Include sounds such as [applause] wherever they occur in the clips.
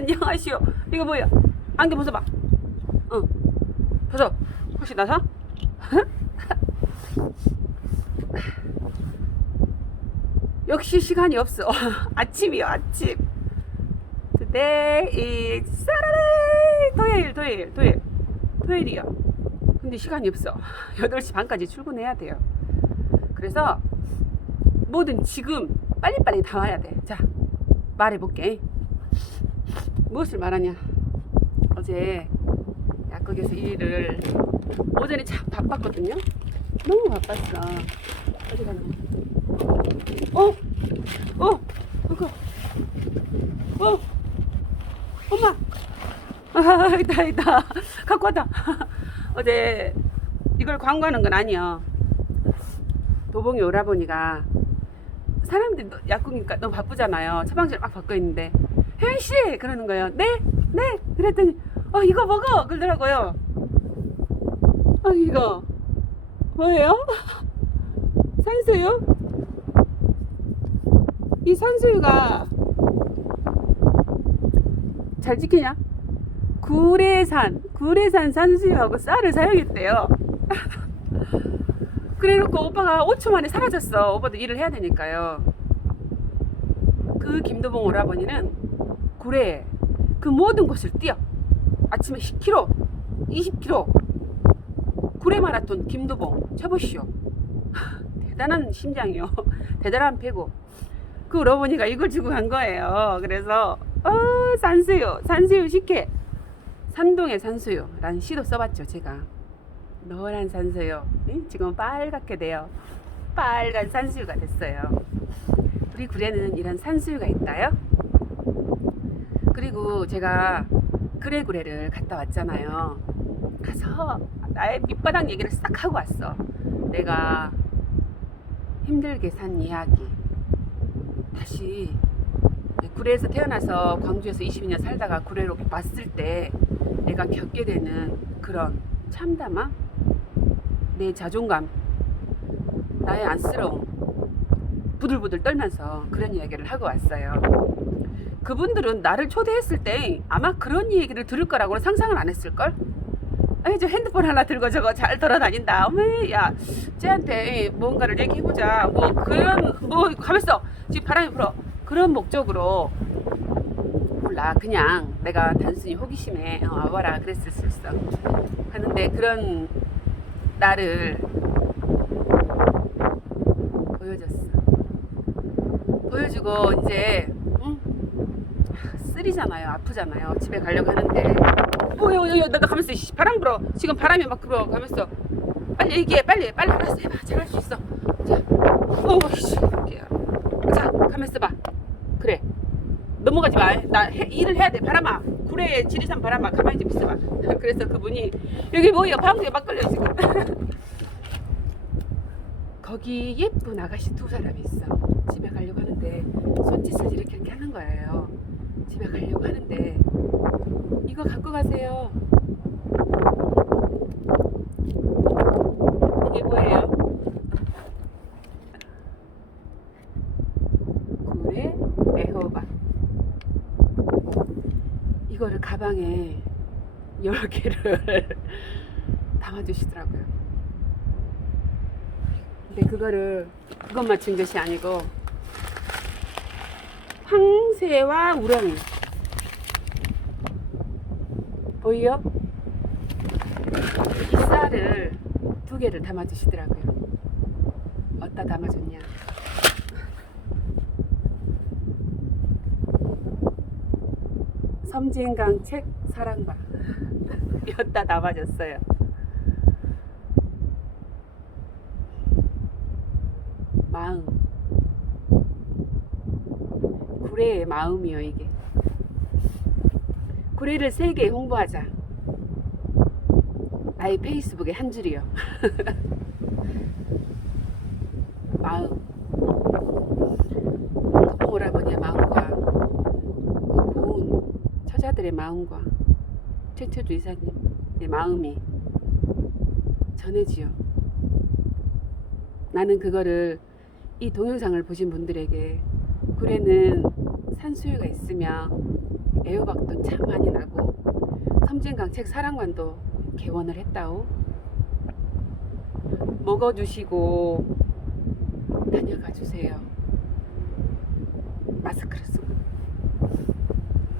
안녕하시오. 이거 뭐야? 안경 벗어봐. 응. 벗어. 혹시 나서? [laughs] 역시 시간이 없어. [laughs] 아침이요, 아침. Today is Saturday. 토요일, 토요일, 토요일. 토요일이요. 근데 시간이 없어. [laughs] 8시 반까지 출근해야 돼요. 그래서 뭐든 지금 빨리빨리 다 와야 돼. 자, 말해볼게. 무엇을 말하냐? 어제 약국에서 일을 오전에 참 바빴거든요. 너무 바빴어. 어디 가나? 어? 어? 그거. 어? 엄마! 아, 있다, 있다. 갖고 왔다. [laughs] 어제 이걸 광고하는 건 아니야. 도봉이 오라버니가 사람들이 너- 약국이니까 너무 바쁘잖아요. 처방전을 막 받고 있는데 혜연 씨 그러는 거예요. 네, 네. 그랬더니 어 이거 먹어 그러더라고요. 아 이거 뭐예요? [laughs] 산수유? 이 산수유가 잘 지키냐? 구례산 구례산 산수유하고 쌀을 사용했대요. [laughs] 그래놓고 오빠가 5초 만에 사라졌어. 오빠도 일을 해야 되니까요. 그 김도봉 오라버니는 구례에 그 모든 곳을 뛰어. 아침에 10km, 20km. 구례 마라톤 김도봉 쳐보시오. [laughs] 대단한 심장이요. [laughs] 대단한 배고. 그 오라버니가 이걸 주고 간 거예요. 그래서 어 산수유, 산수유 식혜. 산동의 산수유라는 시도 써봤죠, 제가. 노란 산수유 응? 지금 빨갛게 돼요 빨간 산수유가 됐어요 우리 구례는 이런 산수유가 있다요 그리고 제가 구례구례를 갔다 왔잖아요. 가서 나의 밑바닥 얘기를 싹 하고 왔어. 내가 힘들게 산 이야기. 다시 구례에서 태어나서 광주에서 22년 살다가 구례로 왔을 때 내가 겪게 되는 그런 참담함? 내 자존감, 나의 안쓰러움, 부들부들 떨면서 그런 이야기를 하고 왔어요. 그분들은 나를 초대했을 때 아마 그런 얘기를 들을 거라고는 상상을 안 했을걸? 아니, 저 핸드폰 하나 들고 저거 잘 돌아다닌다. 어머, 야, 쟤한테 뭔가를 얘기해보자. 뭐, 그런, 뭐, 가만있어. 지금 바람이 불어. 그런 목적으로 몰라. 그냥 내가 단순히 호기심에 어, 와봐라. 그랬을 수 있어. 하는데 그런 나를 보여줬어. 보여주고 이제 응? 쓰리잖아요. 아프잖아요. 집에 가려고 하는데 어여여여 나 가면서 씨, 바람 불어. 지금 바람이 막 불어. 가면서 빨리 얘기해. 빨리 빨리 알았어 해봐. 잘할 수 있어. 자, 어이씨. 자, 가면서 봐. 그래. 넘어가지 마. 나 해- 일을 해야 돼. 바람아. 구례 지리산 바람아. 가만히 좀 있어봐. [laughs] 그래서 그분이 여기 뭐야 방송에 막 걸려 지금. [laughs] 거기 예쁜 아가씨 두 사람이 있어. 집에 가려고 하는데 손짓을 이렇게 이렇게 하는 거예요. 집에 가려고 하는데 이거 갖고 가세요. 이게 뭐예요? 구례 애호박. 이거를 가방에 10개를 [laughs] 담아주시더라고요. 근데 그거를 그것만 준 것이 아니고 황새와 우렁이 보이요? 이 쌀을 두 개를 담아 주시더라고요. 어디다 담아줬냐? 섬진강 책 사랑방 [laughs] 여기다 담아줬어요. 마음 구례의 마음이요 이게. 구례를 세계에 홍보하자. 나의 페이스북에 한 줄이요. [laughs] 마음. 오라버니의 마음과 그 고운 처자들의 마음과 최초주 이사님의 마음이 전해지요. 나는 그거를 이 동영상을 보신 분들에게 구례는 산수유가 있으면 애호박도 참 많이 나고 섬진강 책 사랑관도 개원을 했다오. 먹어주시고 다녀가 주세요. 마스크를 쓰고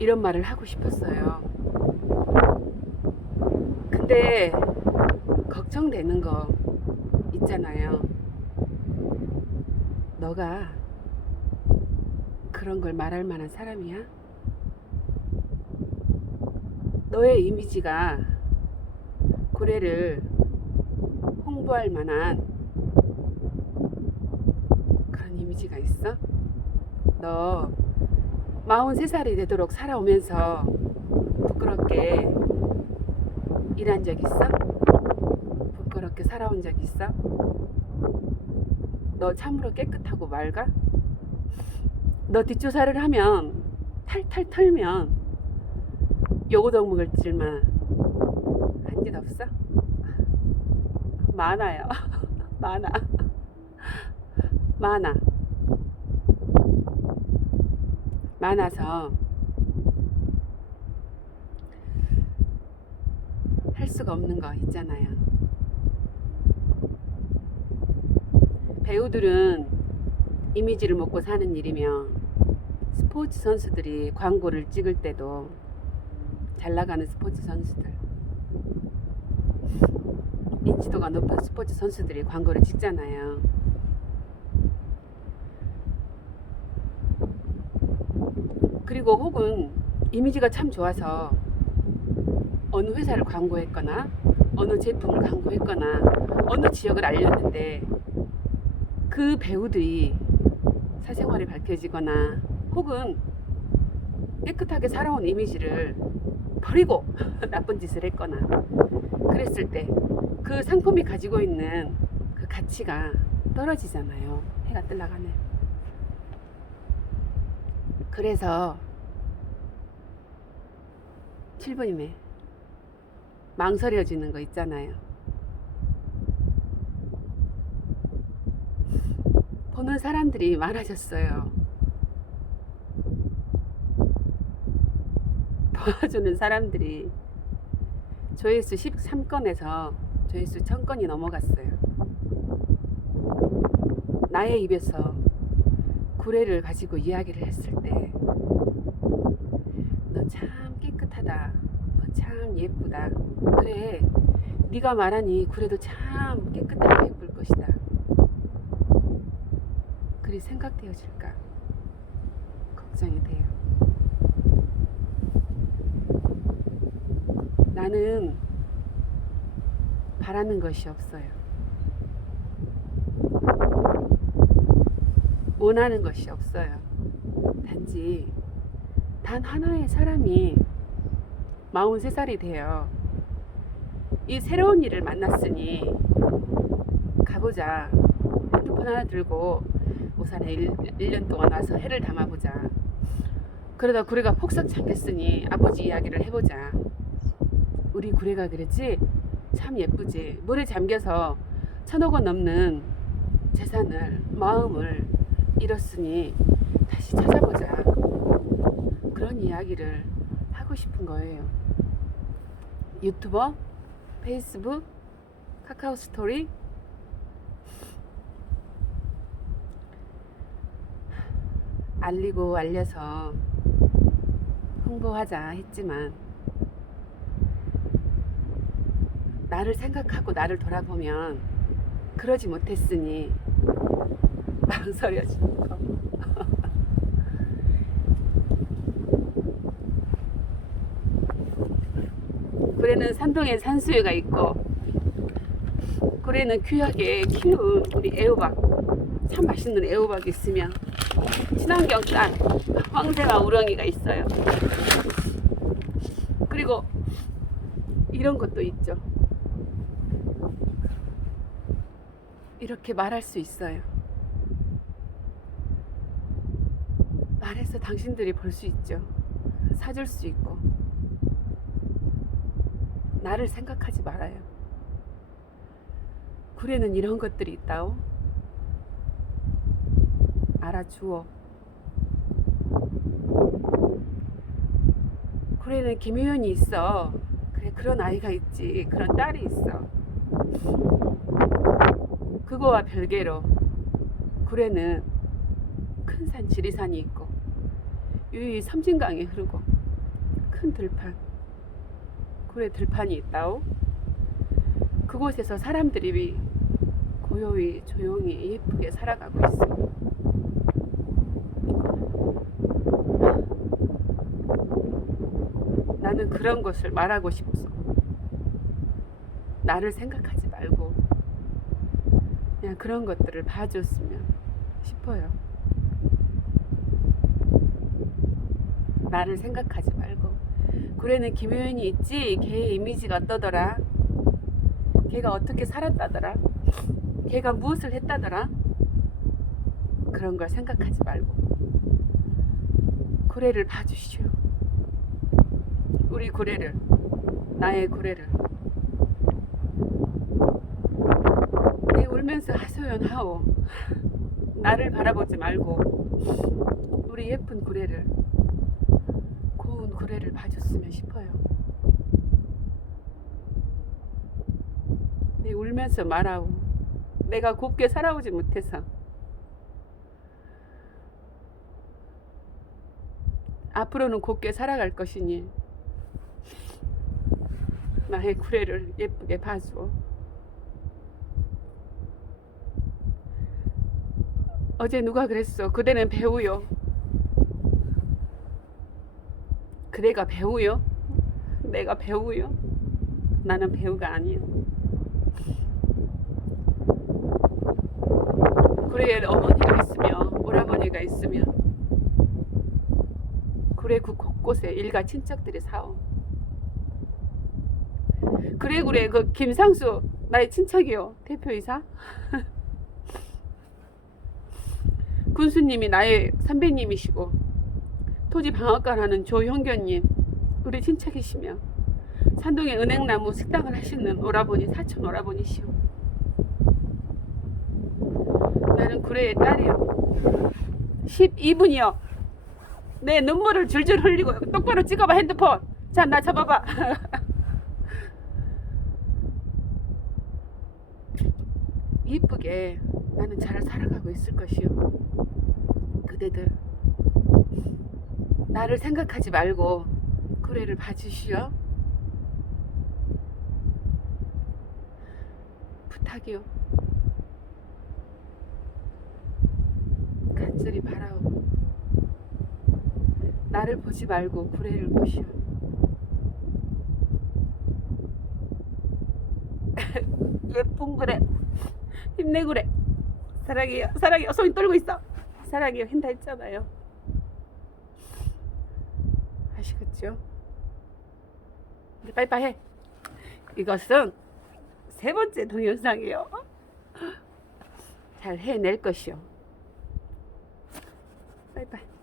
이런 말을 하고 싶었어요. 근데 걱정되는 거 있잖아요. 너가 그런 걸 말할 만한 사람이야? 너의 이미지가 고래를 홍보할 만한 그런 이미지가 있어? 너 43살이 되도록 살아오면서 부끄럽게 일한 적 있어? 부끄럽게 살아온 적 있어? 너 참으로 깨끗하고 맑아? 너 뒷조사를 하면 탈탈 털면 요고동 먹을 줄만 한 짓 없어? 많아요. [laughs] 많아. 많아. 많아서 할 수가 없는 거 있잖아요. 배우들은 이미지를 먹고 사는 일이며 스포츠 선수들이 광고를 찍을 때도 잘 나가는 스포츠 선수들 인지도가 높은 스포츠 선수들이 광고를 찍잖아요. 그리고 혹은 이미지가 참 좋아서 어느 회사를 광고했거나 어느 제품을 광고했거나 어느 지역을 알렸는데 그 배우들이 사생활이 밝혀지거나 혹은 깨끗하게 살아온 이미지를 버리고 [laughs] 나쁜 짓을 했거나 그랬을 때 그 상품이 가지고 있는 그 가치가 떨어지잖아요. 해가 뜰라가네. 그래서 7분이네. 망설여지는 거 있잖아요. 보는 사람들이 많아졌어요. 도와주는 사람들이 조회수 13건에서 조회수 1000건이 넘어갔어요. 나의 입에서 구례를 가지고 이야기를 했을 때 너 참 깨끗하다. 너 참 예쁘다. 그래. 네가 말하니 구례도 참 깨끗하고 예쁠 것이다. 그리 생각되어질까 걱정이 돼요. 나는 바라는 것이 없어요. 원하는 것이 없어요. 단지 단 하나의 사람이 43살이 돼요. 이 새로운 일을 만났으니 가보자. 핸드폰 하나 들고 오산에 1, 1년 동안 와서 해를 담아보자. 그러다 구례가 폭삭 잠겼으니 아버지 이야기를 해보자. 우리 구례가 그랬지? 참 예쁘지. 물에 잠겨서 천억 원 넘는 재산을, 마음을 잃었으니 다시 찾아보자. 그런 이야기를 하고 싶은 거예요. 유튜버, 페이스북, 카카오 스토리, 알리고 알려서 홍보하자 했지만 나를 생각하고 나를 돌아보면 그러지 못했으니 [laughs] 망설여 지는 거. [laughs] 구례는 산동에 산수유가 있고 구례는 귀하게 키운 우리 애호박 참 맛있는 애호박이 있으며 친환경 쌀 황새와 우렁이가 있어요. 그리고 이런 것도 있죠. 이렇게 말할 수 있어요. 말해서 당신들이 볼 수 있죠. 사줄 수 있고. 나를 생각하지 말아요. 구례는 이런 것들이 있다오. 알아주어. 구례는 김효연이 있어. 그래 그런 아이가 있지. 그런 딸이 있어. 그거와 별개로 구례는 큰 산 지리산이 있고 유유히 섬진강이 흐르고 큰 들판 구례 들판이 있다오. 그곳에서 사람들이 고요히 조용히 예쁘게 살아가고 있어. 나는 그런 것을 말하고 싶어. 나를 생각하지 말고 그냥 그런 것들을 봐줬으면 싶어요. 나를 생각하지 말고. 구례는 김효연이 있지? 걔의 이미지가 어떠더라? 걔가 어떻게 살았다더라? 걔가 무엇을 했다더라? 그런 걸 생각하지 말고. 구례를 봐주시오. 우리 구례를 나의 구례를 내 울면서 하소연하오. 나를 바라보지 말고 우리 예쁜 구례를 고운 구례를 봐줬으면 싶어요. 내 울면서 말하오. 내가 곱게 살아오지 못해서. 앞으로는 곱게 살아갈 것이니 나의 구례를 예쁘게 봐줘. 어제 누가 그랬어? 그대는 배우요. 그대가 배우요? 내가 배우요? 나는 배우가 아니요. 구례에 어머니가 있으며 오라버니가 있으며 구례구 곳곳에 일가 친척들이 사오. 그래 그래 그 김상수 나의 친척이요 대표이사 [laughs] 군수님이 나의 선배님이시고 토지 방앗간하는 조형견님 우리 친척이시며 산동에 은행나무 식당을 하시는 오라버니 사촌 오라버니시오. 나는 구례의 딸이요. 12분이요. 내 눈물을 줄줄 흘리고 똑바로 찍어봐 핸드폰. 자 나 잡아봐. [laughs] 이쁘게 나는 잘 살아가고 있을 것이요. 그대들 나를 생각하지 말고 구례를 봐주시오. 부탁이요. 간절히 바라오. 나를 보지 말고 구례를 보시오. [laughs] 예쁜 구례. 힘내구래. 사랑해요. 사랑해요. 손이 떨고 있어. 사랑해요. 한다 했잖아요. 아시겠죠? 이제 빠이빠이 해. 이것은 세 번째 동영상이에요. 잘 해낼 것이요. 빠이빠이.